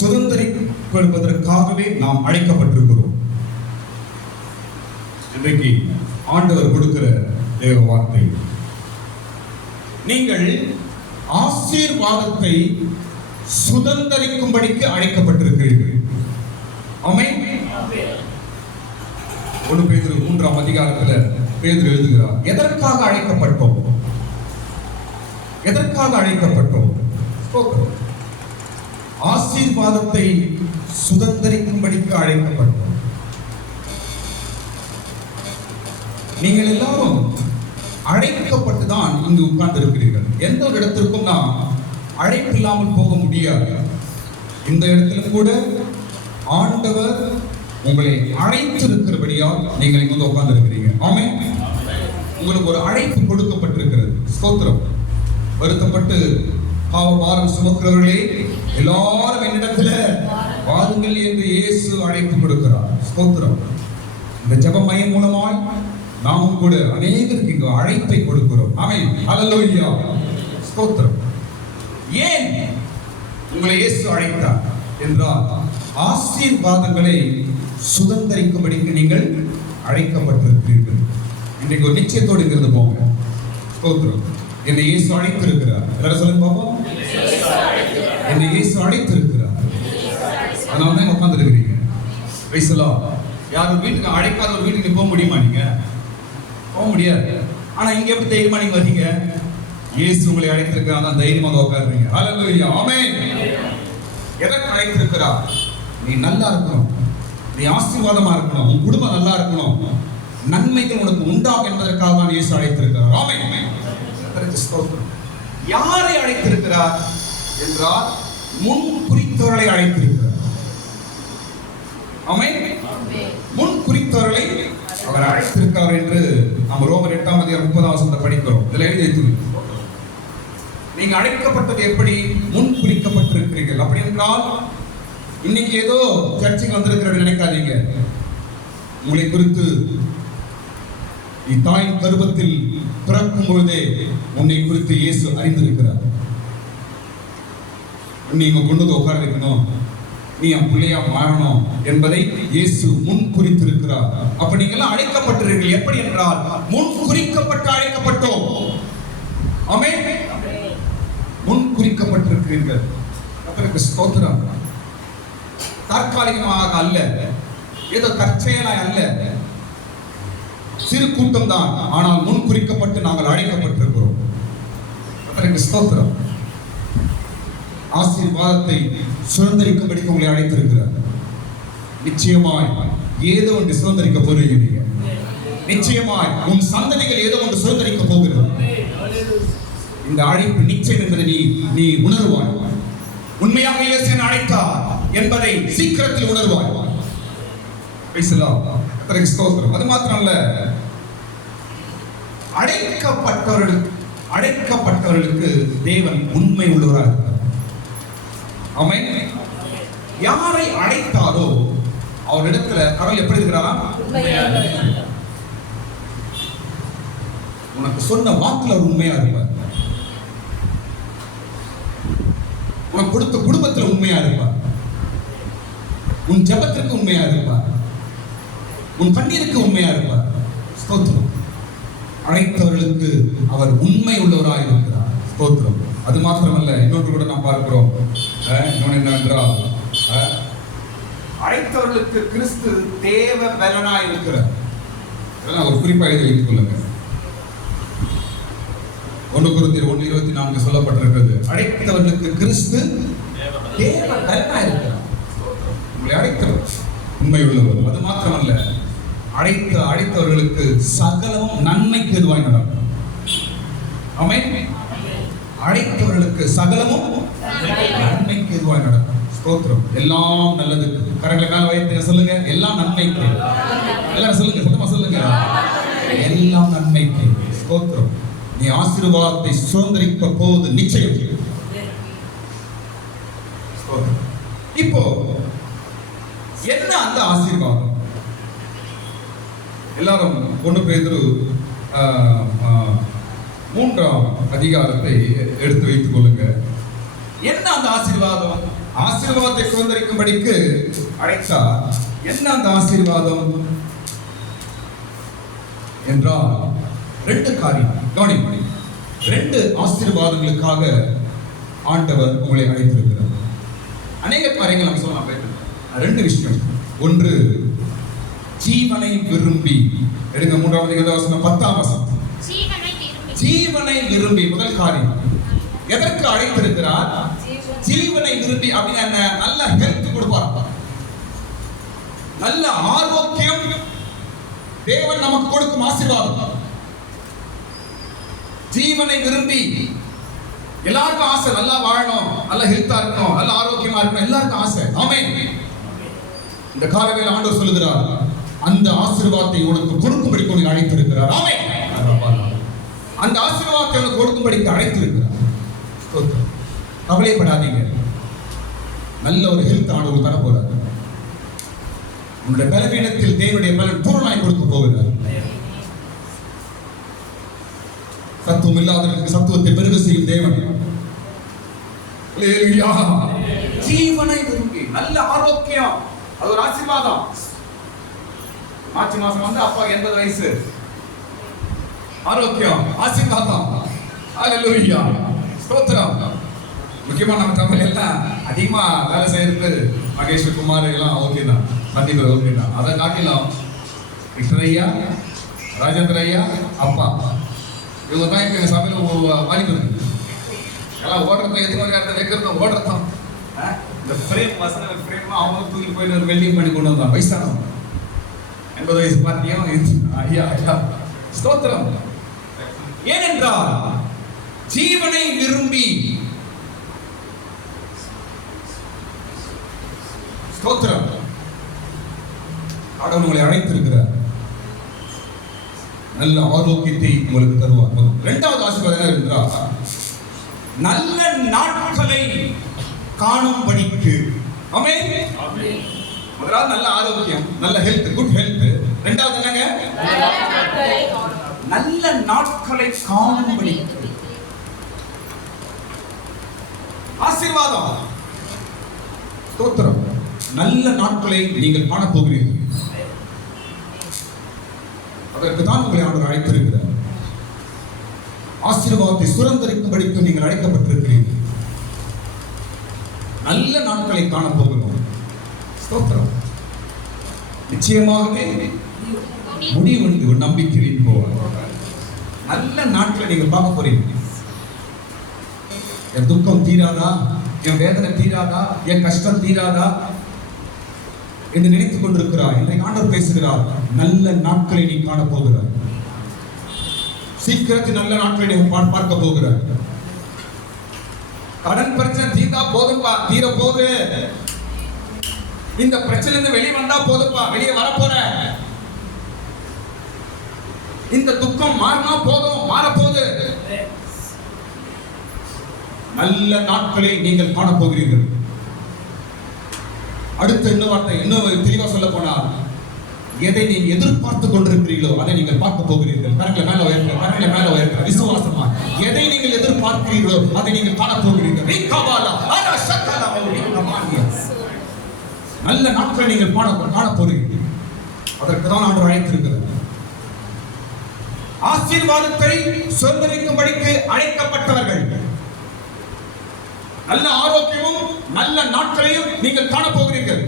சுதந்திரிப்பதற்காகவே நாம் அழைக்கப்பட்டிருக்கிறோம். இன்றைக்கு ஆண்டவர் கொடுக்கிற தேவ வார்த்தை, நீங்கள் ஆசீர்வாதத்தை சுதந்திரிக்கும்படிக்கு அழைக்கப்பட்டிருக்கிறீர்கள். ஆமென். 1 பேதுரு 3ஆம் அதிகாரத்தில் பேதுரு எழுதுகிறார், எதற்காக அழைக்கப்பட்டோம்? எதற்காக அழைக்கப்பட்டோம்? ஆசீர்வாதத்தை சுதந்திரிக்கும்படிக்கு அழைக்கப்பட்டோம். நீங்கள் எல்லாரும் அழைக்கப்பட்டுதான் இங்கு உட்கார்ந்து இருக்கிறீர்கள். எந்த ஒரு இடத்திற்கும் நாம் அழைப்பு இல்லாமல் போக முடியாது. இந்த இடத்துல கூட ஆண்டவர் உங்களை அழைத்திருக்கிறபடியால் நீங்கள் இங்க வந்து உட்கார்ந்து இருக்கிறீங்க. ஆமென். உங்களுக்கு ஒரு அழைப்பு கொடுக்கப்பட்டிருக்கிறது. ஸ்தோத்திரம். வருத்தப்பட்டு பாவபாரம் சுமக்கிறவர்களே எல்லாரும் என்னிடத்துல வாருங்கள் என்று இயேசு அழைப்பு கொடுக்கிறார். ஸ்தோத்திரம். இந்த ஜெப மையம் மூலமாய் நாமும் கூட அநேகருக்கு இங்கு அழைப்பை கொடுக்கிறோம். ஆமென். ஹல்லேலூயா. ஸ்தோத்திரம். ஏன் உங்களை இயேசு அழைத்தார் என்றால், ஆசீர்வாதங்களை சுதந்திரிக்கும்படிக்கு நீங்கள் அழைக்கப்பட்டிருக்கிறீர்கள். இன்றைக்கு ஒரு நிச்சயத்தோடு இங்கிருந்து போங்க. ஸ்தோத்திரம். என்னை இயேசு அழைத்திருக்கிறார். எல்லாரும் சொல்லுங்க பாப்போம். என்னை இயேசு அழைத்திருக்கிறார். அதனால தான் உட்கார்ந்து இருக்கிறீங்க. Praise the Lord. யாரும் வீட்டுக்கு அழைக்காத ஒரு வீட்டுக்கு போக முடியுமா? நீங்க போக முடியாது. ஆனா இங்க எப்படி தைரியமா நீங்க வரீங்க? இயேசு உங்களை அழைத்திருக்கிறார், தான் தைரியமாக உட்காருறீங்க. ஹல்லேலூயா. ஆமென். எதற்கு அழைத்திருக்கிறார்? நீ நல்லா இருக்கணும், நீ ஆசீர்வாதமா இருக்கணும், உன் குடும்பம் நல்லா இருக்கணும், நன்மைகள் உனக்கு உண்டாகும் என்பதற்காக தான் இயேசு அழைத்திருக்கிறார். ஆமென். யாரை அழைத்திருக்கிறார் என்றால், முன் குறித்தவர்களை அழைத்திருக்கிறார். ஆமென். முன் குறித்தவர்களை அவர் அழைத்திருக்கிறார் என்று நாம் ரோமர் 8ஆம் அதிகாரம் 30ஆம் வசனத்தை படிக்கிறோம். இதில் எழுதி வைத்து, நீங்க அழைக்கப்பட்டது எப்படி? முன் குறிக்கப்பட்டிருக்கிறீர்கள். அப்படி என்றால் இன்னைக்கு ஏதோ சர்ச்சைக்கு வந்திருக்கிற நினைக்காதீங்க. உங்களை குறித்து நீ தாயின் கருவத்தில் பிறக்கும் பொழுதே உன்னை குறித்து இயேசு அறிந்திருக்கிறார். நீங்க கொண்டு உட்கார வைக்கணும், நீ என் பிள்ளையா மாறணும் என்பதை இயேசு முன் குறித்திருக்கிறார். அப்ப நீங்க எல்லாம் அழைக்கப்பட்டிருக்கிறீர்கள். எப்படி என்றால், முன் குறிக்கப்பட்டு அழைக்கப்பட்டோம். ஆமென். முன் குறிக்கப்பட்டிருக்கிறீர்கள். கர்த்தருக்கு ஸ்தோத்திரம். தற்காலிகமாக அல்ல, ஏதோ தற்செயலாய் அல்ல, சிறு கூட்டம் தான், ஆனால் முன் குறிக்கப்பட்டு நாங்கள் அழைக்கப்பட்டிருக்கிறோம். கர்த்தருக்கு ஸ்தோத்திரம். ஆசீர்வாதத்தை சுதந்திரிக்கும்படி உங்களை அழைத்திருக்கிறார். நிச்சயமாய் ஏதோ ஒன்று சுதந்திரிக்க போகிறீங்க. நிச்சயமாய் உன் சந்ததிகள் ஏதோ ஒன்று சுதந்திரிக்க போகிறது. இந்த அழைப்பு நிச்சயம் என்பதை நீ உணர்வாய். உண்மையாக இயேசு அழைத்தார் என்பதை சீக்கிரத்தில் உணர்வாய். அது மாத்திரமல்ல, அழைக்கப்பட்டவர்களுக்கு தேவன் உண்மை உள்ளவராக இருக்கிறார். ஆமென். யாரை அழைத்தாரோ அவரிடத்துல கடவுள் எப்படி இருக்கிறாரா? உனக்கு சொன்ன வாக்குல உண்மையா இருப்பார். உனக்கு கொடுத்த குடும்பத்தில் உண்மையா இருப்பார். உன் ஜெபத்திற்கு உண்மையா இருப்பார். உன் கண்ணீருக்கு உண்மையா இருப்பார். ஸ்தோத்திரம். அழைத்தவர்களுக்கு அவர் உண்மை உள்ளவராக இருக்கிறார். ஸ்தோத்திரம். அது மாத்திரமல்ல, இன்னொன்று கூட நாம் பார்க்கிறோம். இன்னொன்று என்னவென்றால், அழைத்தவர்களுக்கு கிறிஸ்து தேவ பலனா இருக்கிறார். இதெல்லாம் ஒரு குறிப்பா எழுதி வைத்துக் கொள்ளுங்க. 1 கொரிந்தியர் 1:24 சொல்லப்பட்டிருக்கிறது, அழைத்தவர்களுக்கு கிறிஸ்து தேவ பலனா இருக்கிறார். உங்களை அழைத்தவர் உண்மை உள்ளவர். அது மாத்திரமல்ல, அழைத்தவர்களுக்கு சகலமும் நன்மைக்கு எதுவாய் நடக்கும். ஆமென். அழைத்தவர்களுக்கு சகலமும் நன்மைக்கு எதுவாய் நடக்கும். ஸ்தோத்திரம். எல்லாம் நல்லதுக்கு. கரங்களை மேல வைத்து சொல்லுங்க, எல்லாம் நன்மைக்கு. எல்லாரும் சொல்லுங்க, சத்தமா சொல்லுங்க, எல்லாம் நன்மைக்கு. ஸ்தோத்திரம். நீ ஆசீர்வாதத்தை சுதந்திரிக்க போவது நிச்சயம். இப்போ என்ன அந்த ஆசீர்வாதம்? எல்லாரும் 1 பேதுரு 3ஆம் அதிகாரத்தை எடுத்து வைத்துக் கொள்ளுங்க. என்ன அந்த ஆசீர்வாதம்? ஆசீர்வாதத்தை சுதந்திரிக்கும்படிக்கு அழைத்தார். என்ன அந்த ஆசீர்வாதம் என்றால் ரெண்டு காரியம் கவனிப்படி. ரெண்டு ஆசீர்வாதங்களுக்காக ஆண்டவர் உங்களை அழைத்திருக்கிறார். அநேக காரியங்கள் நம்ம சொல்லலாம். ரெண்டு விஷயம். ஒன்று, ஜீவனை விரும்பி. எடுங்க 3வது வசனம் 10ஆம் வசனம். ஜீவனை விரும்பி முதல் காரியம். எதற்கு அழைத்திருக்கிறார்? ஜீவனை விரும்பி. அப்படின்னா என்ன? நல்ல ஹெல்த் கொடுப்பார், நல்ல ஆரோக்கியம் தேவன் நமக்கு கொடுக்கும் ஆசீர்வாதம். ஜீவனை விரும்பி. எல்லாருக்கும் ஆசை, நல்லா வாழணும், நல்ல ஹெல்த்தா இருக்கணும், நல்ல ஆரோக்கியமா இருக்கணும், எல்லாருக்கும் ஆசை. ஆமென். இந்த காலவேளை ஆண்டவர் சொல்லுகிறார், அந்த ஆசீர்வாதத்தை உனக்கு கொடுக்கும்படி உன்னை அழைத்திருக்கிறார். ஆமென். அந்த ஆசீர்வாதத்தை உனக்கு கொடுக்கும்படி அழைத்திருக்கிறார். கவலைப்படாதீங்க, நல்ல ஒரு ஹெல்த் ஆண்டவர் தர போறார். உங்களுடைய பலவீனத்தில் தேவனுடைய பலன் பூரணமாய் கொடுக்க போகிறார். சத்துவம் இல்லாதவர்களுக்கு சத்துவத்தை பெருக செய்யும் தேவன். ஜீவனை விரும்பி நல்ல ஆரோக்கியம், அது ஒரு ஆசீர்வாதம். மார்ச் மாசம் வந்து அப்பா 80 வயசு, ஆரோக்கியம், ஆசீர்வாதம். ஹல்லேலூயா, ஸ்தோத்திரம். முக்கியமா நம்ம தமிழ் எல்லாம் அதிகமா வேலை செய்யறது மகேஷ் குமார் எல்லாம் ஓகே தான், சந்தீப் ஓகே தான். அதை காட்டிலும் கிருஷ்ணர் ஐயா, ராஜேந்திர ஐயா, அப்பா, இவங்க தான் இப்போ எங்கள் சபையில் வாலிபர்கள் எல்லாம் ஓடுறதும் எதிர்பார்க்கறத வைக்கிறதும் ஓடுறதும். இந்த ஃப்ரேம் வசன ஃப்ரேம் அவங்க தூக்கிட்டு போயிட்டு ஒரு வெல்டிங் பண்ணி கொண்டு வந்தான். வயசானவங்க 80 வயசு பார்த்தியும் ஐயா ஐயா, ஸ்தோத்திரம். ஏனென்றால் ஜீவனை விரும்பி. ஸ்தோத்திரம். கடவுள் உங்களை அழைத்திருக்கிறார், நல்ல ஆரோக்கியத்தை உங்களுக்கு தருவார். இரண்டாவது ஆசீர்வாதம் என்றால் நல்ல நாட்களை காணும்படிக்கு. ஆமென். முதலாவது நல்ல ஆரோக்கியம், நல்ல ஹெல்த், குட் ஹெல்த். இரண்டாவது என்னங்க? நல்ல நாட்களை காணும்படிக்கு ஆசீர்வாதம். ஸ்தோத்திரம். நல்ல நாட்களை நீங்கள் காண போகிறீர்கள். அதற்கு தான் உங்களை ஆண்டவர் அழைத்திருக்கிறார். ஆசீர்வாதத்தை சுதந்திரிக்கும்படிக்கு நீங்கள் அழைக்கப்பட்டிருக்கிறீர்கள். நல்ல நாட்களை காண போகிறோம். ஸ்தோத்திரம். நிச்சயமாகவே முடிவு ஒரு நம்பிக்கையின் போவார். நல்ல நாட்களை நீங்க பார்க்க போறீங்க. என் துக்கம் தீராதா, என் வேதனை தீராதா, என் கஷ்டம் தீராதா என்று நினைத்துக் கொண்டிருக்கிறார். இன்றைக்கு ஆண்டவர் பேசுகிறார், நல்ல நாட்களை நீ காண போகிறார். சீக்கிரத்தில் நல்ல நாட்களை நீ பார்க்க போகிறார். கடன் பிரச்சனை தீர்ந்தா போதும்பா, தீர போது. இந்த பிரச்சனை இருந்து வெளியே வந்தா போதும்பா, வெளியே வரப்போற. இந்த துக்கம் மாறினா போதும், மாறப்போகுது. நல்ல நாட்களை நீங்கள் காண போகிறீர்கள். அடுத்த இன்னும் வார்த்தை, இன்னும் தெளிவா சொல்ல போனால், எதை நீ எதிர்பார்த்து கொண்டிருக்கிறீர்களோ அதை நீங்கள் பார்க்க போகிறீர்கள். கரங்களை மேல உயர்த்த, கரங்களை மேல உயர்த்த, விசுவாசமா. எதை நீங்கள் எதிர்பார்க்கிறீர்களோ அதை நீங்கள் காண போகிறீர்கள். நல்ல நாட்களை நீங்கள் காண போகிறீர்கள். அதற்கு தான் ஆண்டவர் அழைத்திருக்கிறார். ஆசீர்வாதத்தை சுதந்திரிக்கும்படிக்கு அழைக்கப்பட்டவர்கள். நல்ல ஆரோக்கியமும் நல்ல நாட்களையும் நீங்கள் காண போகிறீர்கள்.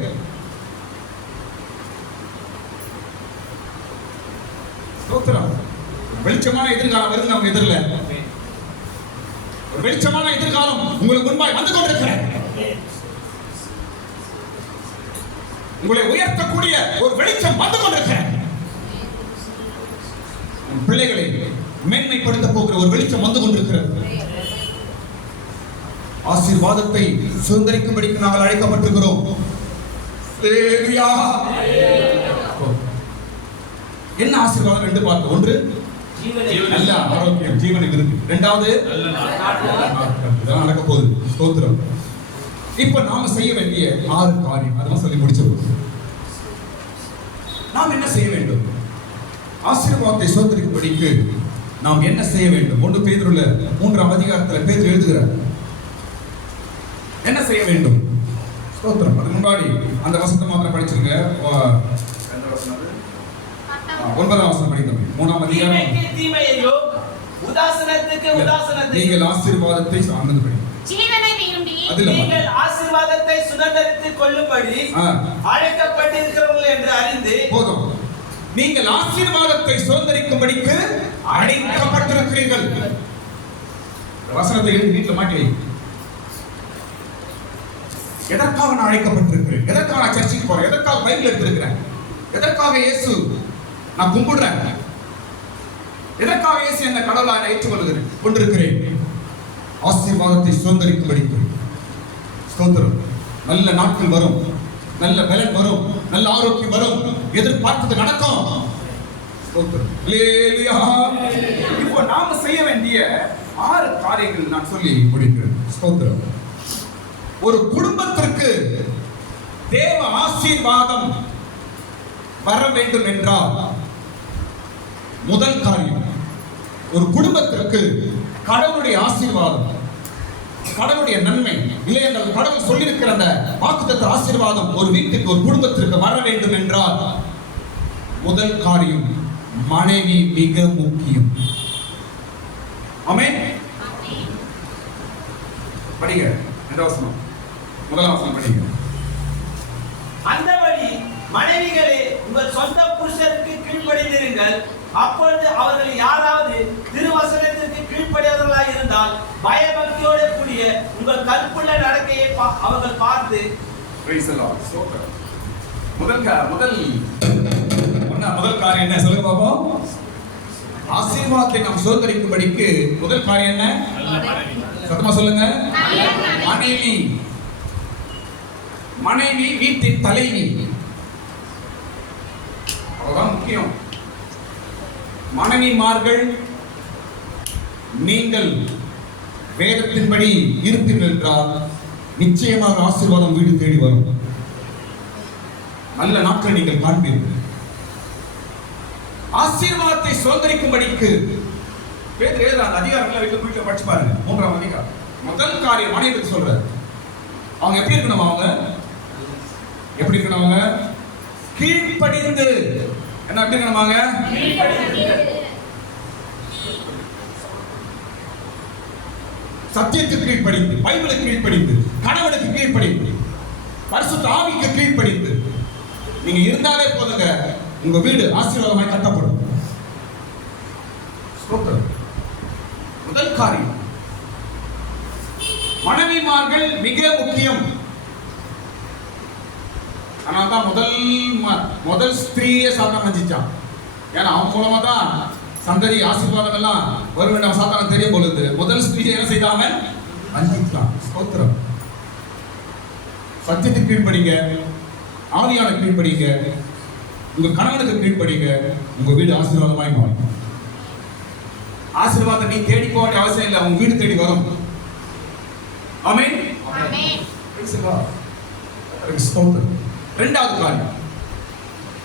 வெளிச்சமான எதிர்காலம் வருது நம்ம எதிரில். ஒரு வெளிச்சமான எதிர்காலம் உங்களுக்கு முன்பாய் வந்து கொண்டிருக்கிறேன். உங்களை உயர்த்தக்கூடிய ஒரு வெளிச்சம் வந்து கொண்டிருக்கிறேன். பிள்ளைகளை மேன்மைப்படுத்த போகிற ஒரு வெளிச்சம் வந்து கொண்டிருக்கிறது. ஆசீர்வாதத்தை சுதந்திரிக்கும்படிக்கு நாங்கள் அழைக்கப்பட்டிருக்கிறோம். என்ன ஆசீர்வாதம் என்று பார்க்க, ஒன்று நல்ல ஆரோக்கியம், ஜீவனை விரும்பி. இரண்டாவது நடக்க போகுது. ஸ்தோத்திரம். இப்ப நாம செய்ய வேண்டிய 6 காரியம், அதெல்லாம் சொல்லி முடிச்சிருக்கோம். நாம் என்ன செய்ய வேண்டும்? ஆசீர்வாதத்தை சுதந்திரிக்கும்படிக்கு நாம் என்ன செய்ய வேண்டும்? 1 பேதுருல 3ஆம் அதிகாரத்தில் பேதுரு எழுதுகிறார். என்ன செய்ய வேண்டும்? ஸ்தோத்திரம். அதுக்கு முன்னாடி அந்த வசனத்தை மாத்திரம் படிச்சிருங்க. எந்த வசனம் அது? 9ஆம் வசனம் படிங்க. 3ஆம் அதிகாரம். தீமையையோ உதாசனத்துக்கு உதாசனத்தை நீங்கள் ஆசீர்வாதத்தை சார்ந்து படி. ஜீவனை விரும்பி நீங்கள் ஆசீர்வாதத்தை சுதந்தரித்துக் கொள்ளும்படி அழைக்கப்பட்டிருக்கிறவர்கள் என்று அறிந்து போதும். நீங்கள் ஆசீர்வாதத்தை சுதந்தரிக்கும்படிக்கு அழைக்கப்பட்டிருக்கிறீர்கள். வசனத்தை எழுதி வீட்டில் மாட்டி வை. எதற்காக நான் அழைக்கப்பட்டிருக்கிறேன்? எதற்காக நான் சர்ச்சுக்கு போறேன்? எதற்காக பைபிள் எடுத்திருக்கிறேன்? எதற்காக இயேசு நான் கும்பிடுறேன்? எதற்காக இயேசு என்ன கடவுளாக நான் ஏற்றுக்கொள்கிறேன் கொண்டிருக்கிறேன்? ஆசீர்வாதத்தை சுதந்தரிக்கும்படிக்கு. ஸ்தோத்திரம். நல்ல நாட்கள் வரும், நல்ல பலன் வரும், நல்ல ஆரோக்கியம் வரும், எதிர்பார்த்தது நடக்கும். ஸ்தோத்திரம். அல்லேலூயா. இப்போ நாம செய்ய வேண்டிய 6 காரியங்கள் நான் சொல்லி முடிக்கிறேன். ஸ்தோத்திரம். ஒரு குடும்பத்திற்கு தேவ ஆசீர்வாதம் வர வேண்டும் என்றால் முதல் காரியம், ஒரு குடும்பத்திற்கு கடவுளுடைய ஆசீர்வாதம், கடவுளுடைய நன்மை இல்லை என்றால் கடவுள் சொல்லியிருக்கிற அந்த வாக்குத்தத்த ஆசீர்வாதம் ஒரு வீட்டுக்கு ஒரு குடும்பத்திற்கு வர வேண்டும் என்றால் முதல் காரியம் மனைவி மிக முக்கியம். ஆமென். படிங்க. எந்த வசனம்? முதலாம் வசனம் படிங்க. அந்தபடி மனைவிகளே உங்கள் சொந்த புருஷருக்கு கீழ்ப்படிந்திருங்கள். அப்பொழுது அவர்கள் யாராவது திருவசனத்திற்கு கீழ்ப்படியாதவர்களாய் இருந்தால் பயபக்தியோடு கூடிய உங்கள் கற்புள்ள நடக்கையை அவர்கள் பார்த்து முதல் காரியம் என்ன சொல்லுங்க பாப்போம். ஆசீர்வாதத்தை நாம் சுதந்திரிக்கும்படிக்கு முதல் காரியம் என்ன? சத்தமா சொல்லுங்க. மனைவி. மனைவி வீட்டின் தலைவி. அதுதான் முக்கியம். மனைவிமார்கள் நீங்கள் வேதத்தின்படி இருப்பீர்கள் என்றால் நிச்சயமாக ஆசீர்வாதம் வீடு தேடி வரும். நல்ல நாட்கள் நீங்கள் காண்பீர்கள். ஆசீர்வாதத்தை சுதந்திரிக்கும்படிக்கு பேதுரு எழுதுறாங்க. அதிகாரங்களை வீட்டுல படிச்சு பாருங்க. 3ஆம் அதிகாரம். முதல் காரியம் மனைவிக்கு சொல்றாரு. அவங்க எப்படி இருக்கணும்? அவங்க எப்படி இருக்கணும்? அவங்க கீழ்ப்படிந்து. என்ன எப்படி இருக்கணும்? அவங்க சத்தியத்துக்கு கீழ்ப்படிந்து, பைபிளுக்கு கீழ்ப்படிந்து, கணவனுக்கு கீழ்ப்படிந்து, பரிசுத்த ஆவிக்கு கீழ்ப்படிந்து நீங்க இருந்தாலே போதுங்க, உங்க வீடு ஆசீர்வாதமாய் கட்டப்படும். முதல் காரியம் மனைவிமார்கள் மிக முக்கியம். ஆனால் தான் முதல் ஸ்திரீயே சாத்தான் வஞ்சிச்சான். ஏன்னா அவன் மூலமா தான் சந்ததி ஆசீர்வாதம் எல்லாம் வரும் என்ற சாத்தான் தெரியும் பொழுது முதல் ஸ்திரீயை என்ன செய்தாம வஞ்சிக்கலாம். ஸ்தோத்திரம். சத்தியத்துக்கு கீழ்ப்படிங்க, ஆவியான கீழ்ப்படிங்க, உங்க கணவனுக்கு கீழ்ப்படிங்க, உங்க வீடு ஆசீர்வாதமாய் மாறும். ஆசீர்வாதம் நீ தேடி போக வேண்டிய அவசியம் இல்லை, உங்க வீடு தேடி வரும். ஆமென். இரண்டாவது காரியம்,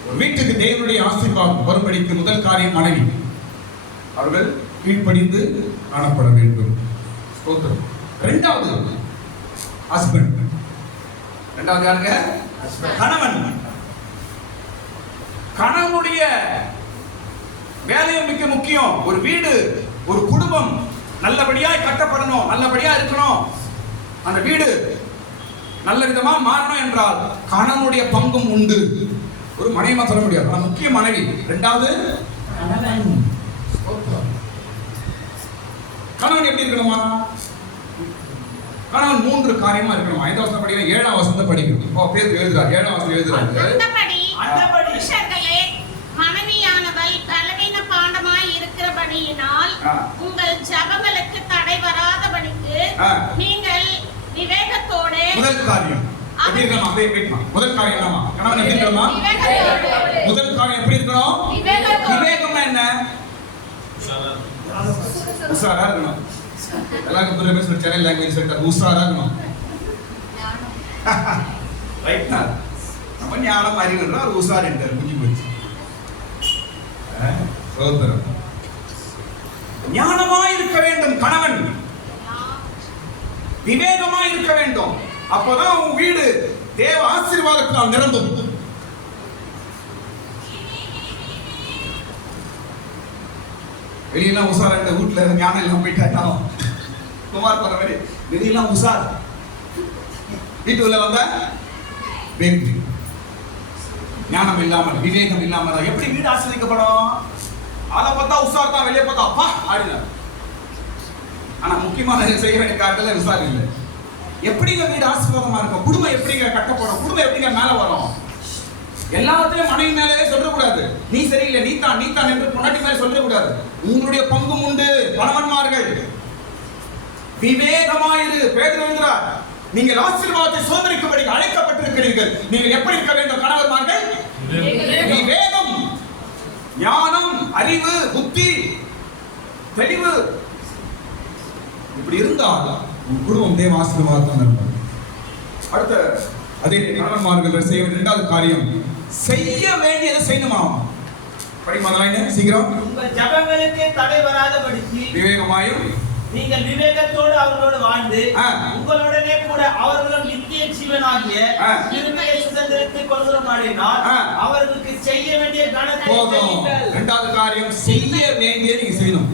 ஒரு வீட்டுக்கு தேவனுடைய ஆசீர்வாதம் வரும்படிக்கு முதல் காரியம் மனைவி. அவர்கள் கீழ்ப்படிந்து காணப்பட வேண்டும். இரண்டாவது ஹஸ்பண்ட். இரண்டாவது யாருங்க? கணவன். கணவனுடைய வேலையும் மிக முக்கியம். ஒரு வீடு, ஒரு குடும்பம் நல்லபடியாய் கட்டப்படணும், நல்லபடியா இருக்கணும், அந்த வீடு நல்ல விதமா மாறணும் என்றால் கணவனுடைய பங்கும் உண்டு. ஒரு மனைவிமா சொல்ல முடியாது, ஆனா முக்கிய மனைவி. இரண்டாவது கணவன் எப்படி இருக்கணுமா? கணவன் 3 காரியமா இருக்கணுமா? 5ஆம் வசனம் படிக்கணும், 7ஆம் வசனத்தை படிக்கணும். பேர் எழுதுறார், 7ஆம் வசனம் எழுதுறாரு. அந்தபடி புருஷர்களே, மனைவியானவள் பலவீன பாண்டமாய் இருக்கிறபடியினால் உங்கள் ஜெபங்களுக்கு தடை வராதபடிக்கு நீங்கள் விவேகத்தோடு. முதல் காரியம் எப்படி இருக்கணும்? முதல் காரியம் என்னமா? கணவன் எப்படி இருக்கணும்? முதல் காரியம் எப்படி இருக்கணும்? விவேகம்னா என்ன? உஷாரா இருக்கணும். எல்லாருக்கும் புரிய பேசுற சென்னை லாங்குவேஜ் சென்டர் உஷாரா இருக்கணும். ரைட்னா நம்ம ஞானம் அறிவுன்னா ஒரு உஷார் என்றார், முடிஞ்சு போச்சு. சோதரம் ஞானமாய் இருக்க வேண்டும் கணவன், விவேகமாய் இருக்க வேண்டும். அப்போதான் உன் வீடு தேவ ஆசீர்வாதத்தினால் நிரம்பும். வெளியெல்லாம் உஷாரா இந்த வீட்டுல ஞானம் எல்லாம் போயிட்டா குமார் பண்ண மாதிரி வெளியெல்லாம் உஷார். வீட்டுக்குள்ள வந்தா பேக்கரி. ஞானம் இல்லாமல் விவேகம் இல்லாமல் எப்படி வீடு ஆசிரியக்கப்படும்? அதை பார்த்தா உஷார் தான், வெளியே பார்த்தா அப்பா ஆடினார். ஆனா முக்கியமான செய்ய வேண்டிய காட்டல உஷார் இல்லை. எப்படிங்க வீடு ஆசீர்வாதமா இருக்கும்? குடும்பம் எப்படிங்க கட்டப்படும்? குடும்பம் எப்படிங்க மேல வரும்? எல்லாத்தையும் மனைவி மேலே சொல்லக்கூடாது. நீ சரியில்லை, நீ தான் என்று பொண்டாட்டி மேலே சொல்லக்கூடாது. உங்களுடைய பங்கும் உண்டு. கணவன்மார்கள் விவேகமாயிரு. பேதுரு எழுதுகிறார், நீங்கள் ஆசீர்வாதத்தை சுதந்திரிக்கும்படி அழைக்கப்பட்டிருக்கிறீர்கள். நீங்கள் எப்படி இருக்க வேண்டும் கணவன்மார்கள்? விவேகம், ஞானம், அறிவு, புத்தி, தெளிவு இப்படி இருந்தால் குடும்பம் தேவ ஆசீர்வாதம் இருக்கும். அடுத்த அதே கணவன்மார்கள் செய்ய வேண்டிய இரண்டாவது காரியம், செய்ய வேண்டியதை செய்யணுமா? படிமாதலாயின சீக்கிரம். உங்கள் ஜெபங்களுக்கு தடை வராதபடிக்கு விவேகமாயும் நீங்கள் விவேகத்தோடு அவர்களோடு வாழ்ந்து உங்களுடனே கூட அவர்களும் நித்திய ஜீவனாகிய கிருபையை சுதந்திரத்தை கொள்கிறோமானால் அவர்களுக்கு செய்ய வேண்டிய கணத்தை செய்யுங்கள். இரண்டாவது காரியம், செய்ய வேண்டியதை நீங்க செய்யணும்.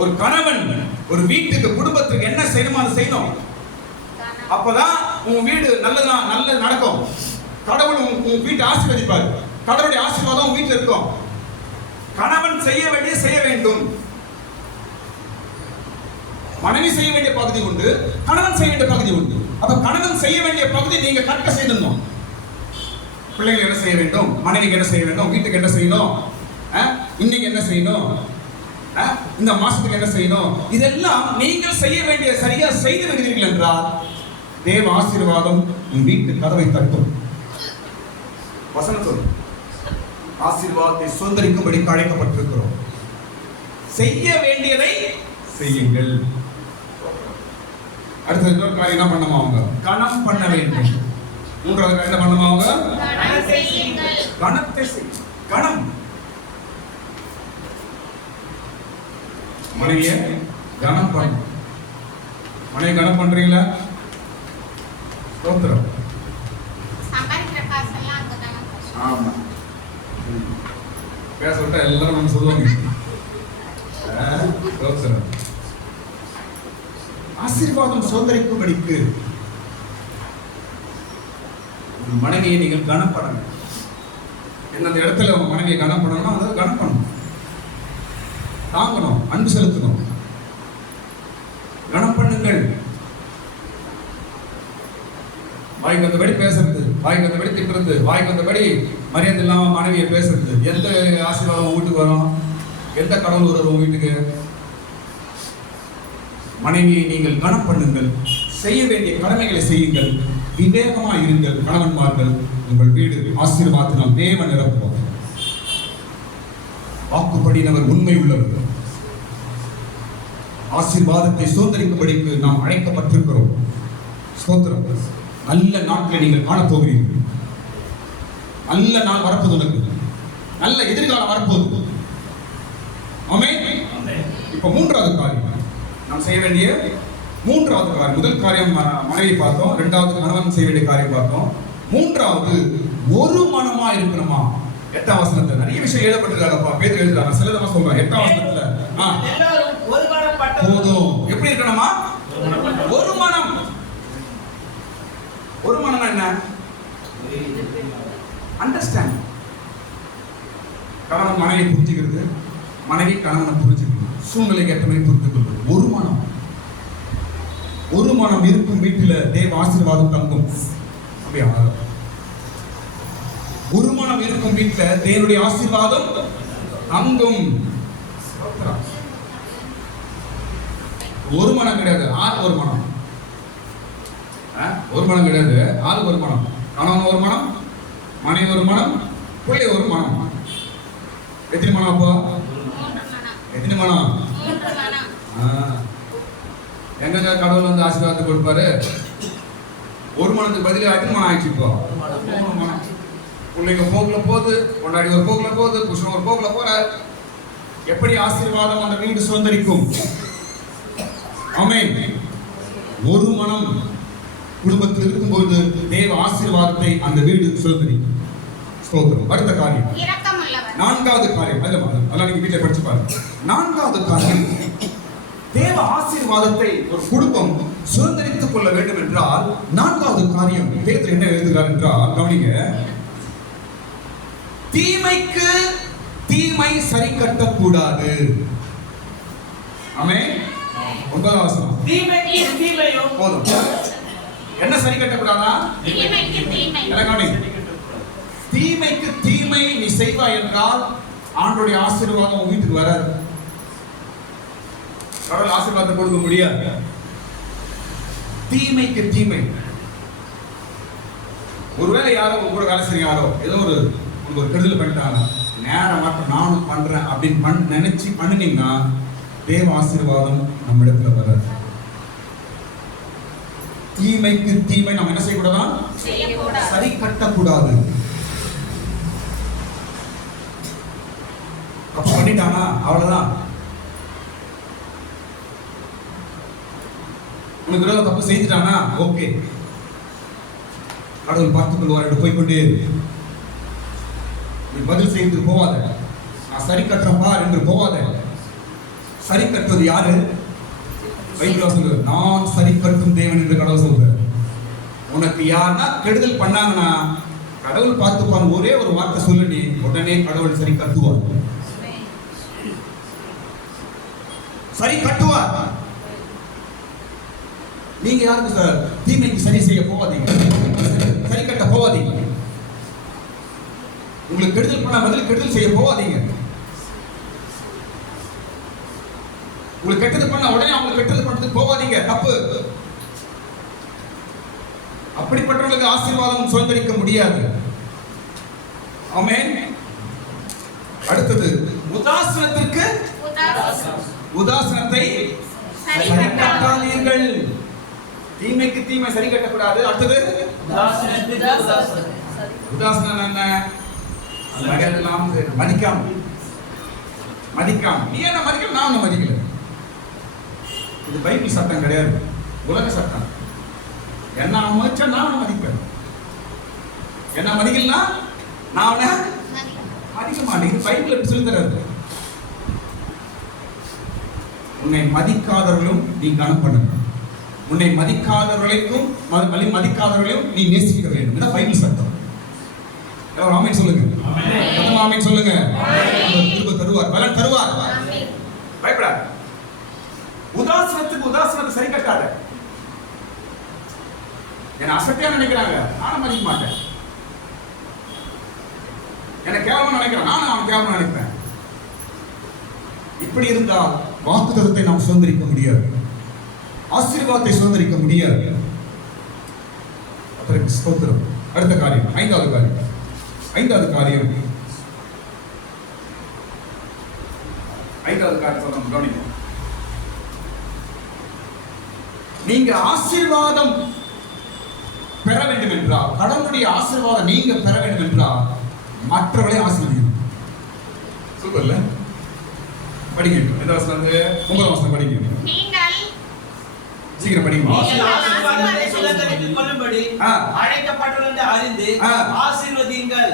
ஒரு கணவன் ஒரு வீட்டுக்கு குடும்பத்துக்கு என்ன செய்யணுமோ அதை செய்யணும். அப்பதான் உன் வீடு நல்லது நடக்கும். கடவுள் உன் வீட்டை ஆசீர்வதிப்பார். கடவுளுடைய ஆசீர்வாதம் உன் வீட்டில் இருக்கும். கணவன் செய்ய வேண்டிய செய்ய வேண்டும். மனைவி செய்ய வேண்டிய பகுதி உண்டு, கணவன் செய்ய வேண்டிய பகுதி உண்டு. அப்ப கணவன் செய்ய வேண்டிய பகுதி நீங்க கரெக்டா செய்யணும். பிள்ளைங்க என்ன செய்ய வேண்டும், மனைவிக்கு என்ன செய்ய வேண்டும், வீட்டுக்கு என்ன செய்யணும், இன்னைக்கு என்ன செய்யணும், இந்த மாசத்துக்கு என்ன செய்யணும், இதெல்லாம் நீங்கள் செய்ய வேண்டிய சரியா செய்து வருகிறீர்கள் என்றால் தேவ ஆசீர்வாதம் உன் வீட்டு கதவை தட்டும். வசனம் சொல்லு, ஆசீர்வாதத்தை சுதந்திரிக்கும்படி அழைக்கப்பட்டிருக்கிறோம். செய்ய வேண்டியதை செய்யுங்கள். அடுத்த இன்னொரு காரியம் என்ன பண்ணுமா? அவங்க கணம் பண்ண வேண்டும். மூன்றாவது என்ன பண்ணுமா? அவங்க கணத்தை கணம். மனைவிய கணம் பண்ண. மனைவி கணம் பண்றீங்களா? ஸ்தோத்திரம். ஆமா, பேச விட்டா எல்லாரும் நம்ம சொல்லுவாங்க. ஆசீர்வாதம் சுதந்திரிக்கும்படிக்கு மனைவியை நீங்கள் கனம் பண்ணணும். எந்தெந்த இடத்துல உங்க மனைவியை கனம் பண்ணணும் அதை கனம் பண்ணணும். தாங்கணும், அன்பு செலுத்தணும், கனம் பண்ணுங்கள். வாய்க்கு வந்தபடி பேசுறது, வாய்க்கு வந்தபடி திட்டுறது, வாய்க்கு வந்தபடி மரியாதை இல்லாம மனைவியை பேசுறது, எந்த ஆசீர்வாதம் வீட்டுக்கு வரும்? எந்த கடவுள் வருவோம் வீட்டுக்கு? மனைவியை நீங்கள் கனம் பண்ணுங்கள். செய்ய வேண்டிய கடமைகளை செய்யுங்கள். விவேகமாக இருங்கள் கணவன்மார்கள். உங்கள் வீடு ஆசீர்வாதத்தினால் தேவன் நிரப்புவார். வாக்குப்படினவர் உண்மை உள்ளவர். ஆசீர்வாதத்தை சுதந்திரிக்கும்படிக்கு நாம் அழைக்கப்பட்டிருக்கிறோம். ஸ்தோத்திரம். நல்ல நாட்களை நீங்கள் காணப்போகிறீர்கள். நல்ல நாள் வரப்போது, உனக்கு நல்ல எதிர்காலம் வரப்போகுது. ஆமென். இப்ப மூன்றாவது காரியம் நாம் செய்ய வேண்டிய மூன்றாவது காரியம். முதல் காரியம் மனைவி பார்த்தோம், இரண்டாவது கணவன் செய்ய வேண்டிய காரியம் பார்த்தோம். மூன்றாவது ஒரு மனமா இருக்கணுமா? 8ஆம் வசனத்துல நிறைய விஷயம் எழுதப்பட்டிருக்காங்கப்பா. பேதுரு எழுதுறாங்க, சிலதமா சொல்றாங்க. 8ஆம் வசனத்துல போதும். எப்படி இருக்கணுமா? ஒரு மனம். ஒரு மனம் என்ன? அண்டர்ஸ்டாண்ட். கணவன் மனைவி புரிஞ்சுக்கிறது, மனைவி கணவனை புரிஞ்சுக்கிறது, சூழ்நிலைக்கு ஏற்ற மாதிரி புரிந்து கொள்வது. ஒரு மனம். ஒரு மனம் இருக்கும் வீட்டில் தேவ ஆசீர்வாதம் தங்கும். அப்படியா? ஒரு மனம் இருக்கும் வீட்டில் தேவனுடைய ஆசீர்வாதம் தங்கும். ஒரு மனம் கிடையாது, ஆறு ஒரு மனம். ஒரு மனம் கிடையாது, ஆறு ஒரு மனம். கணவன் ஒரு மனம், மனைவி ஒரு மனம், பிள்ளை ஒரு மனம். எத்தனை மனம் அப்போ? எத்தனை மனம்? எங்க கடவுள் வந்து ஆசீர்வாதத்தை கொடுப்பாரு? ஒரு மனத்துக்கு பதிலாக எத்தனை மனம் ஆயிடுச்சு இப்போ? பிள்ளைங்க போக்குல போகுது, கொண்டாடி ஒரு போக்குல போகுது, புருஷன் ஒரு போக்குல போறார். எப்படி ஆசீர்வாதம் அந்த வீடு சுதந்திரிக்கும்? ஆமென். ஒரு மனம் குடும்பத்தில் இருக்கும்போது தேவ ஆசீர்வாதத்தை அந்த வீடு சுதந்திரிக்கும். ஸ்தோத்திரம். அடுத்த காரியம், நான்காவது காரியம். அதெல்லாம் நீங்க வீட்டில் படிச்சு பாருங்க. நான்காவது காரியம், தேவ ஆசீர்வாதத்தை ஒரு குடும்பம் சுதந்திரித்துக் கொள்ள வேண்டும் என்றால் நான்காவது காரியம் பேதுரு என்ன எழுதுகிறார் என்றால், கவனிங்க, தீமைக்கு தீமை சரி கட்டக்கூடாது. ஆமென். 9வது வசனம், தீமைக்கு தீமையும் போதும். என்ன சரி கட்டக்கூடாதா? தீமைக்கு தீமை நீ செய்வாய் என்றால் ஆண்டவருடைய ஆசீர்வாதம் உன் வீட்டுக்கு வராது. கடவுள் ஆசீர்வாதத்தை கொடுக்க முடியாது. தீமைக்கு தீமை. ஒருவேளை யாரோ உங்க கூட வேலை செய்ய யாரோ ஏதோ ஒரு கெடுதல் பண்ணிட்டாங்க, நேரம் மட்டும் நானும் பண்றேன் அப்படின்னு நினைச்சு பண்ணினீங்கன்னா தேவ ஆசீர்வாதம் நம்ம இடத்துல வராது. தீமைக்கு தீமை நம்ம என்ன செய்யக்கூடாதான்? சரி கட்டக்கூடாது. தப்பு பண்ணிட்டானா அவ்வளவுதான். உனக்கு விரோத தப்பு செய்துட்டானா ஓகே, கடவுள் பார்த்துக் கொள்வார், போய்கொண்டே பதில் செய்து போவாத. நான் சரி கட்டுறப்பா என்று போவாத. சரி கட்டுவது யாரு? பைபிள் சொல்லு, நான் சரி கட்டும் தேவன் என்று கடவுள் சொல்றார். உனக்கு யாருன்னா கெடுதல் பண்ணாங்கன்னா கடவுள் பார்த்துப்பான். ஒரே ஒரு வார்த்தை சொல்லு, நீ உடனே கடவுள் சரி கட்டுவார். சரி கட்டுவார். நீங்க யாருக்கு சார் தீமைக்கு சரி செய்ய போவாதீங்க, சரி கட்ட போவாதீங்க. உங்களுக்கு கெடுதல் பண்ண பதில் கெடுதல் செய்ய போவாதீங்க. உங்களுக்கு கெட்டது பண்ண உடனே அவங்களுக்கு கெட்டது பண்றதுக்கு போவாதீங்க, தப்பு. அப்படிப்பட்டவர்களுக்கு ஆசீர்வாதம் சுதந்திரிக்க முடியாது. ஆமென். அடுத்தது, உதாசனத்திற்கு உதாசனத்தை சரி கட்டாதீர்கள். தீமைக்கு தீமை சரி கட்டக்கூடாது. அடுத்தது உதாசனம் என்ன? மதிக்காம மதிக்காம. நீ என்ன மதிக்கல, நான் உன்னை மதிக்கல. இது பைபிள் சட்டம் கிடையாது, உலக சட்டம். என்ன மதிச்சா நான் அவனை மதிப்பேன், என்ன மதிக்கலனா நான் அவனை மதிக்க மாட்டேன். இது பைபிள் எப்படி சொல்லி தராது? உன்னை மதிக்காதவர்களும் நீ கனம் பண்ணுங்க, உன்னை மதிக்காதவர்களுக்கும் மதிக்காதவர்களையும் நீ நேசிக்க வேண்டும். இதான் பைபிள் சட்டம். எல்லாரும் ஆமென் சொல்லுங்க. ஆமென் சொல்லுங்க. திரும்ப தருவார், பலன் தருவார். பயப்படாத. உதாசனத்துக்கு உதாசனத்தை சரி கட்டாத. என்ன அசட்டியா நினைக்கிறாங்க, நானும் மதிக்க மாட்டேன். என்ன கேவலமா நினைக்கிறேன், நானும் அவன் கேவலமா நினைப்பேன். இப்படி இருந்தால் வாக்குத்தத்தத்தை நாம் சுதந்திரிக்க முடியாது, ஆசீர்வாதத்தை சுதந்திரிக்க முடியாது. ஸ்தோத்திரம். அடுத்த காரியம், ஐந்தாவது காரியம். ஐந்தாவது காரியம் சொல்ல கவனிக்கும். நீங்க ஆசீர்வாதம் பெற வேண்டும் என்றால், கடவுளுடைய ஆசீர்வாதம் நீங்க பெற வேண்டும் என்றால் மற்றவர்களை ஆசீர்வதிக்கணும். சூப்பர்ல. படிங்க. எந்த வசனம்? 9வது வசனம் படிங்க. சீக்கிரம் படிங்க. அழைக்கப்பட்டவர்கள் அறிந்து ஆசீர்வதியுங்கள்.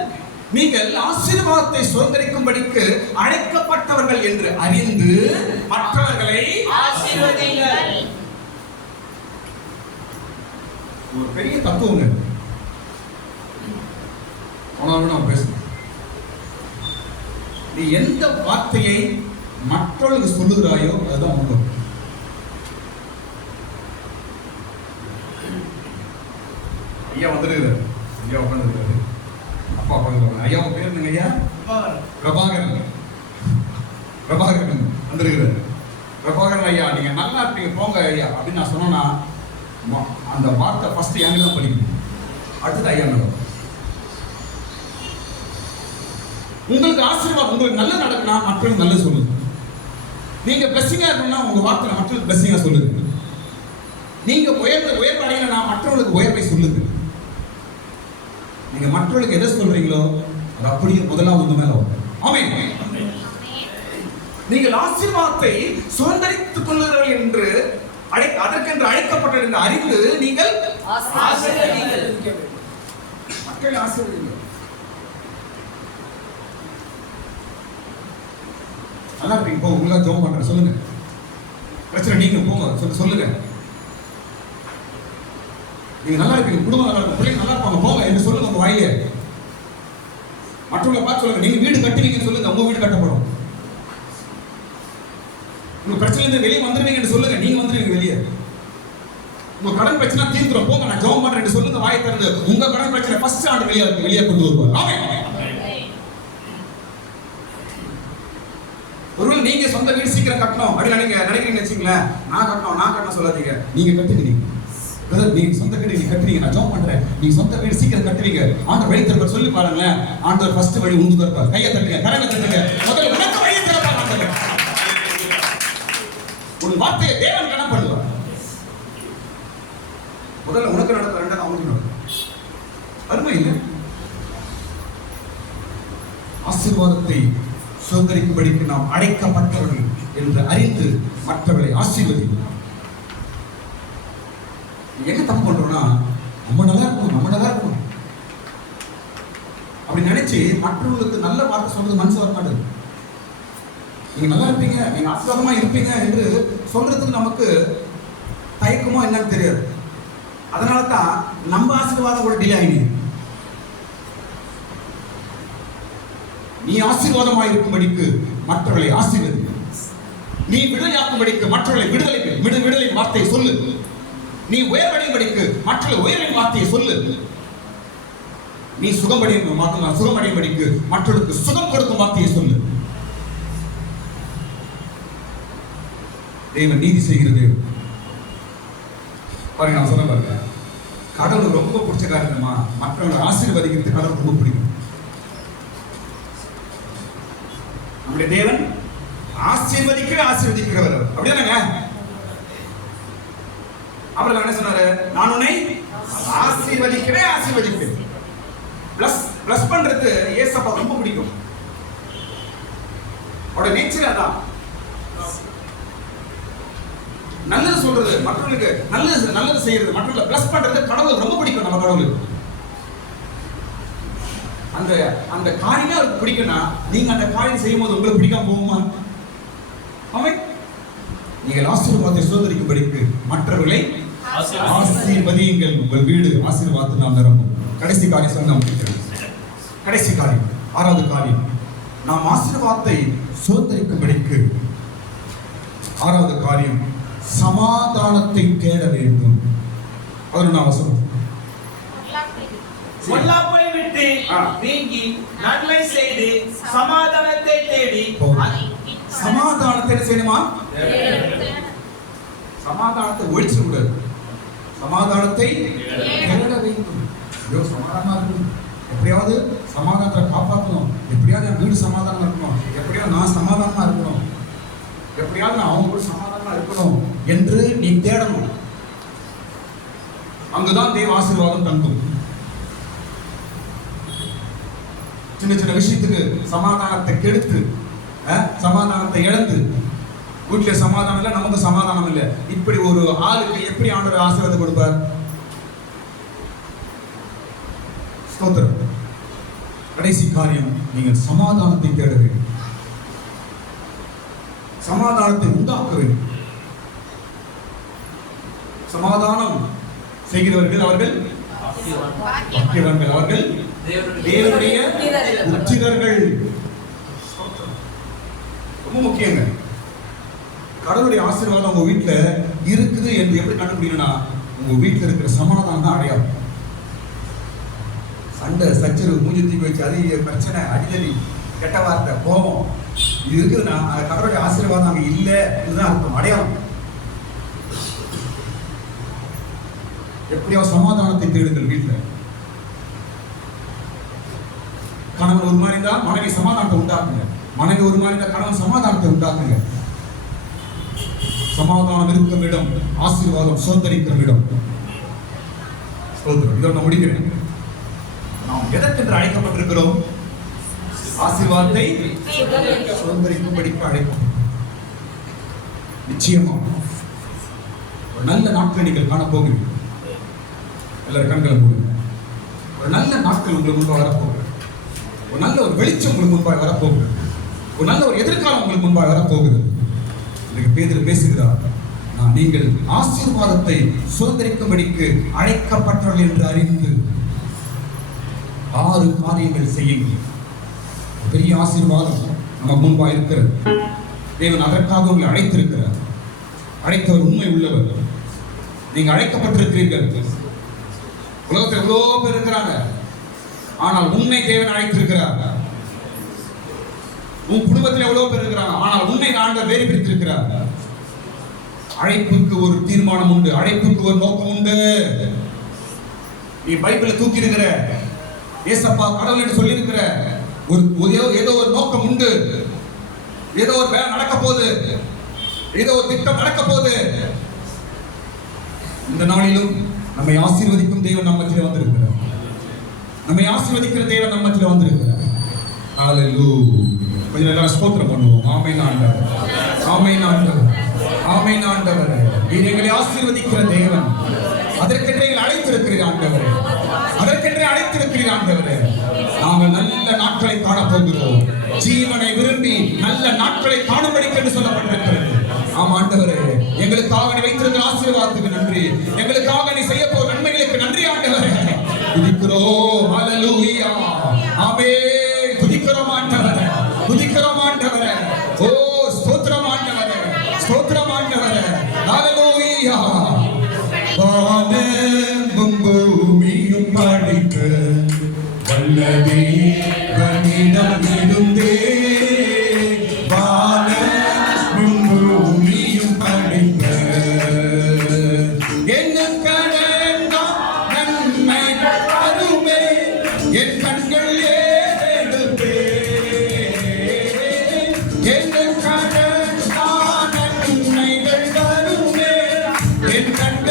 நீங்கள் ஆசீர்வாதத்தை சுதந்திரிக்கும்படிக்கு அழைக்கப்பட்டவர்கள் என்று அறிந்து மற்றவர்களை ஆசீர்வதியுங்கள். ஒரு பெரிய தத்துவம். நான் பேசுறேன். நீ எந்த வார்த்தையை மற்றவர்களுக்கு சொல்லுகிறாயோ அதுதான் உண்மை. ஐயா வந்துருக்காரு, ஐயா உட்காந்துருக்காரு, அப்பா உட்காந்துருக்காரு. ஐயா பேர் என்னங்க? ஐயா பிரபாகரன். பிரபாகரன் வந்துருக்கிறாரு. பிரபாகரன் ஐயா, நீங்க நல்லா இருப்பீங்க போங்க ஐயா அப்படின்னு நான் சொன்னேன்னா அந்த வார்த்தை ஃபர்ஸ்ட் என்கிட்ட தான் படிக்கணும், அடுத்தது ஐயா மேடம். உங்களுக்கு ஆசீர்வாதம், உங்களுக்கு நல்ல நடக்குனா மற்றவங்களுக்கு நல்லது சொல்லுங்க. நீங்க பிளஸிங்கா இருக்கணும்னா உங்க வார்த்தை மற்றவங்களுக்கு பிளஸிங்கா சொல்லுங்க. நீங்க உயர்வு அடையணும்னா மற்றவங்களுக்கு உயர்வை சொல்லுங்க. நீங்க மற்றவர்களுக்கு எதை சொல்றீங்களோ அது அப்படியே முதலாவது மேல வரும். ஆமென். நீங்கள் ஆசீர்வாதத்தை சுதந்திரித்துக் கொள்ளுங்கள் என்று அதற்கென்று அழைக்கப்பட்டது என்று அறிந்து நீங்கள் ஆசீர்வதிங்கள். மக்களை ஆசீர்வதிங்க. நல்லா இருப்பீங்க. இப்போ உங்களா ஜெபம் பண்ற சொல்லுங்க. பிரச்சனை நீங்க போங்க சொல்லுங்க. நீங்க நல்லா இருப்பீங்க, குடும்பம் நல்லா இருக்கும், பிள்ளைங்க நல்லா இருப்பாங்க, போங்க என்று சொல்லுங்க உங்க வாயிலே. மற்றவங்களை பார்த்து சொல்லுங்க. நீங்க வீடு கட்டுவீங்கன்னு சொல்லுங்க, உங்க வீடு கட்டப்படும். உங்க பிரச்சனை இருந்து வெளியே வந்துருவீங்கன்னு சொல்லுங்க, நீங்க வந்துருவீங்க வெளியே. உங்க கடன் பிரச்சனை தீர்ந்துரும், போங்க நான் ஜெபம் பண்றேன்னு சொல்லுங்க, வாயை திறந்து. உங்க கடன் பிரச்சனை ஃபர்ஸ்ட் ஆண்டு வெளியே கொண்டு வருவார். ஆமென். ஒருவேளை நீங்க சொந்த வீடு சீக்கிரம் கட்டணும் அப்படின்னு நினைக்கிறீங்கன்னு வச்சுங்களேன், நான் கட்டணும் சொல்லாதீங்க. நீங்க கட்டுங்க. நீங்க சொந்த வீடு நீங்க கட்டுவீங்க, நான் ஜெபம் பண்றேன், நீங்க சொந்த வீடு சீக்கிரம் கட்டுவீங்க. ஆண்டவர் வழி திறப்பார். சொல்லி பாருங்களேன், ஆண்டவர் ஃபர்ஸ்ட் வழி உண்டு திறப்பார். கையை தட்டுங்க, கரங்களை தட்டுங்க. முதல்ல உனக்கு வழி திறப்பார் ஆண்டவர். உன் வார்த்தையை தேவன் கணம் பண்ணுவார். முதல்ல உனக்கு நடக்கும், ரெண்டாவது அவனுக்கு நடக்கும். அருமை இல்லை? ஆசீர்வாதத்தை சுதந்திரிக்கும்படிக்கு நாம் அழைக்கப்பட்டவர்கள் என்று அறிந்து மற்றவர்களை ஆசீர்வதி. என்ன தப்பு பண்றோம்னா, நம்ம நல்லா இருக்கணும் அப்படி நினைச்சு மற்றவர்களுக்கு நல்ல வார்த்தை சொல்றது மனசு வர மாட்டேது. நீங்க நல்லா இருப்பீங்க, நீங்க ஆசீர்வாதமா இருப்பீங்க என்று சொல்றதுக்கு நமக்கு தயக்கமோ என்னன்னு தெரியாது. அதனால தான் நம்ம ஆசீர்வாதம் கூட டிலே ஆகிடுது. நீ ஆசீர்வாதமாக இருக்கும்படிக்கு மற்றவர்களை ஆசீர்வதி. நீ விடுதலையாக்கும்படிக்கு மற்றவர்களை விடுதலை வார்த்தையை சொல்லு. நீ உயர்வடையும்படிக்கு மற்றவர்களை உயர்வின் வார்த்தையை சொல்லு. நீ சுகமடையும்படிக்கு மற்றவர்களுக்கு சுகம் கொடுக்கும் வார்த்தையை சொல்லு. தேவன் நீதி செய்கிறது. பாருங்க, நான் சொல்ல பாருங்க, கடவுளுக்கு ரொம்ப பிடிச்ச காரணமா மற்றவங்களை ஆசீர்வதிக்கிறது கடவுளுக்கு ரொம்ப பிடிக்கும். நம்முடைய தேவன் ஆசீர்வதிக்கிறவர். அப்படிதானங்க? அவர் என்ன சொன்னாரு? நான் உன்னை ஆசீர்வதிக்கிறேன். பிளஸ் பண்றது ஏசப்பா ரொம்ப பிடிக்கும். அவருடைய நேச்சர் அதான். நல்லது சொல்றது, மற்றவங்களுக்கு நல்லது செய்யறது, மற்றவங்களை பிளஸ் பண்றது கடவுளுக்கு ரொம்ப பிடிக்கும். நம்ம கடவுளுக்கு அந்த காரியம் அவருக்கு பிடிக்கும்னா, நீங்க அந்த காரியம் செய்யும் போது உங்களுக்கு பிடிக்காம போகுமா? ஆமென். நீங்கள் ஆசீர்வாதத்தை சுதந்திரிக்கும்படிக்கு மற்றவர்களை ஆசீர்வதியுங்கள். உங்கள் வீடு ஆசீர்வாதத்தினால் நிரம்பும். கடைசி காரியம் சொல்ல முடிக்கிறது. கடைசி காரியம், 6வது காரியம், நாம் ஆசீர்வாதத்தை சுதந்திரிக்கும்படிக்கு 6வது காரியம், சமாதானத்தை தேட வேண்டும். அது நான் வசனம். பொல்லாப்பை விட்டு நீங்கி நன்மை செய்து சமாதானத்தை தேடி. சமாதானத்தை என்ன செய்யணுமா? சமாதானத்தை ஒழிச்சு கூடாது. சமாதானத்தை தேட வேண்டும். சமாதானமா இருக்கணும். எப்படியாவது சமாதானத்தை காப்பாற்றணும். எப்படியாவது என் வீடு சமாதானமா இருக்கணும். எப்படியாவது நான் சமாதானமா இருக்கணும். எப்படியாவது நான் அவங்க கூட சமாதானமா இருக்கணும் என்று நீ தேடணும். அங்குதான் தேவ ஆசீர்வாதம் தங்கும். சின்ன விஷயத்துக்கு சமாதானத்தை கெடுத்து, சமாதானத்தை இழந்து, வீட்டுல சமாதானம் இல்லை, நமக்கு சமாதானம் இல்லை, இப்படி ஒரு ஆளுக்கு எப்படி ஆண்டவர் ஆசீர்வாதம் கொடுப்பார்? ஸ்தோத்திரம். கடைசி காரியம், நீங்கள் சமாதானத்தை தேட வேண்டும். சமாதானத்தை உண்டாக்க வேண்டும். சமாதானம் செய்கிறவர்கள் அவர்கள் அவர்கள் தேவனுடைய உச்சிதர்கள். ரொம்ப முக்கியங்க. கடவுளுடைய ஆசீர்வாதம் உங்க வீட்டுல இருக்குது என்று எப்படி கண்டுபிடிக்கணும்னா, உங்க வீட்டுல இருக்கிற சமாதானம் தான் அடையாளம். சண்டை சச்சரவு, மூஞ்சி தூக்கி வச்சு, அதிக பிரச்சனை, அடிதடி, கெட்ட வார்த்தை, கோபம், இது இருக்குதுன்னா கடவுளுடைய ஆசீர்வாதம் அங்க இல்லை இதுதான் அர்த்தம், அடையாளம். எப்படியாவது சமாதானத்தை தேடுங்கள். வீட்டுல கணவன் ஒரு மாதிரி இருந்தா மனைவி சமாதானத்தை உண்டாக்குங்க. மனைவி ஒரு மாதிரி இருந்தா கணவன் சமாதானத்தை உண்டாக்குங்க. சமாதானம் இருக்கும் இடம் ஆசீர்வாதம் சுதந்திரிக்கும் இடம். இதோட நான் முடிக்கிறேன். நாம் எதற்கென்று அழைக்கப்பட்டிருக்கிறோம்? ஆசீர்வாதத்தை சுதந்திரிக்கும்படிக்கு அழைப்போம். நிச்சயமா ஒரு நல்ல நாட்களை நீங்கள் காண போகிறீர்கள். எல்லாரும் கண்களை மூடுங்க. ஒரு நல்ல நாட்கள் உங்களுக்கு முன்பாக வரப்போகுது. ஒரு நல்ல ஒரு வெளிச்சம் உங்களுக்கு முன்பாக வரப்போகுது. ஒரு நல்ல ஒரு எதிர்காலம் உங்களுக்கு முன்பாக வரப்போகுது. இன்னைக்கு பேதுரு பேசுகிறார், நீங்கள் ஆசீர்வாதத்தை சுதந்திரிக்கும்படிக்கு அழைக்கப்பட்டவர்கள் என்று அறிந்து 6 காரியங்கள் செய்யுங்கள். பெரிய ஆசீர்வாதம் நம்ம முன்பாக இருக்கிறது. தேவன் அதற்காக உங்களை அழைத்திருக்கிறார். அழைத்தவர் உண்மை உள்ளவர். நீங்க அழைக்கப்பட்டிருக்கிறீர்கள். உலகத்தில் எவ்வளோ பேர் இருக்கிறாங்க, ஆனால் உன்னை தேவன் அழைத்திருக்கிறார். உன் குடும்பத்தில் எவ்வளவு பேர் இருக்கிறாங்க, ஆனால் உன்னை ஆண்டவர் வேறு பிரித்திருக்கிறார். அழைப்புக்கு ஒரு தீர்மானம் உண்டு, அழைப்புக்கு ஒரு நோக்கம் உண்டு. நீ பைபிளை தூக்கி இருக்கிற, ஏசப்பா கடவுள் என்று சொல்லி இருக்கிற, ஏதோ ஒரு நோக்கம் உண்டு. ஏதோ ஒரு வேலை நடக்க போகுது, ஏதோ ஒரு திட்டம் நடக்க போகுது. இந்த நாளிலும் நம்மை ஆசீர்வதிக்கும் தேவன் நம்ம மத்தியிலே வந்திருக்கிறார். நம்மை ஆசீர்வதிக்கிற தேவன் நம்ம மத்தியிலே வந்திருக்கிறார். ஹல்லேலூயா. கொஞ்சம் எல்லாரும் ஸ்தோத்திரம் பண்ணுவோம். ஆமென் ஆண்டவர், ஆமென் ஆண்டவர், ஆமென் ஆண்டவர். நீர் எங்களை ஆசீர்வதிக்கிற தேவன். அதற்கென்றே எங்களை அழைத்திருக்கிறீர் ஆண்டவரே. அதற்கென்றே அழைத்திருக்கிறீர் ஆண்டவரே. நாங்கள் நல்ல நாட்களை காண போகிறோம். ஜீவனை விரும்பி நல்ல நாட்களை காணும்படிக்கு என்று சொல்லப்பட்டிருக்கிறது. ஆம் ஆண்டவரே, எங்களுக்காக நீ வைத்திருக்கிற ஆசீர்வாதத்துக்கு நன்றி. எங்களுக்காக நீ செய்ய போகிற நன்மைகளுக்கு நன்றி ஆண்டவரே. துதிக்கிறோம். ஹல்லேலூயா. ஆமென். துதிக்கிறோம் ஆண்டவரே, துதிக்கிறோம் ஆண்டவரே. ஓ ஸ்தோத்திரம் ஆண்டவரே, ஸ்தோத்திரம் ஆண்டவரே. ஹல்லேலூயா. வானமும் பூமியும் படைத்த வல்லதே கனிடமிருந்தே, வானமும் பூமியும் படைத்த எனக்கெல்லாம் நன்மை தருமே, என் கண்கள் ஏறெடுப்பே. எனக்கெல்லாம் நன்மைகள் தருமே, என் கண்கள்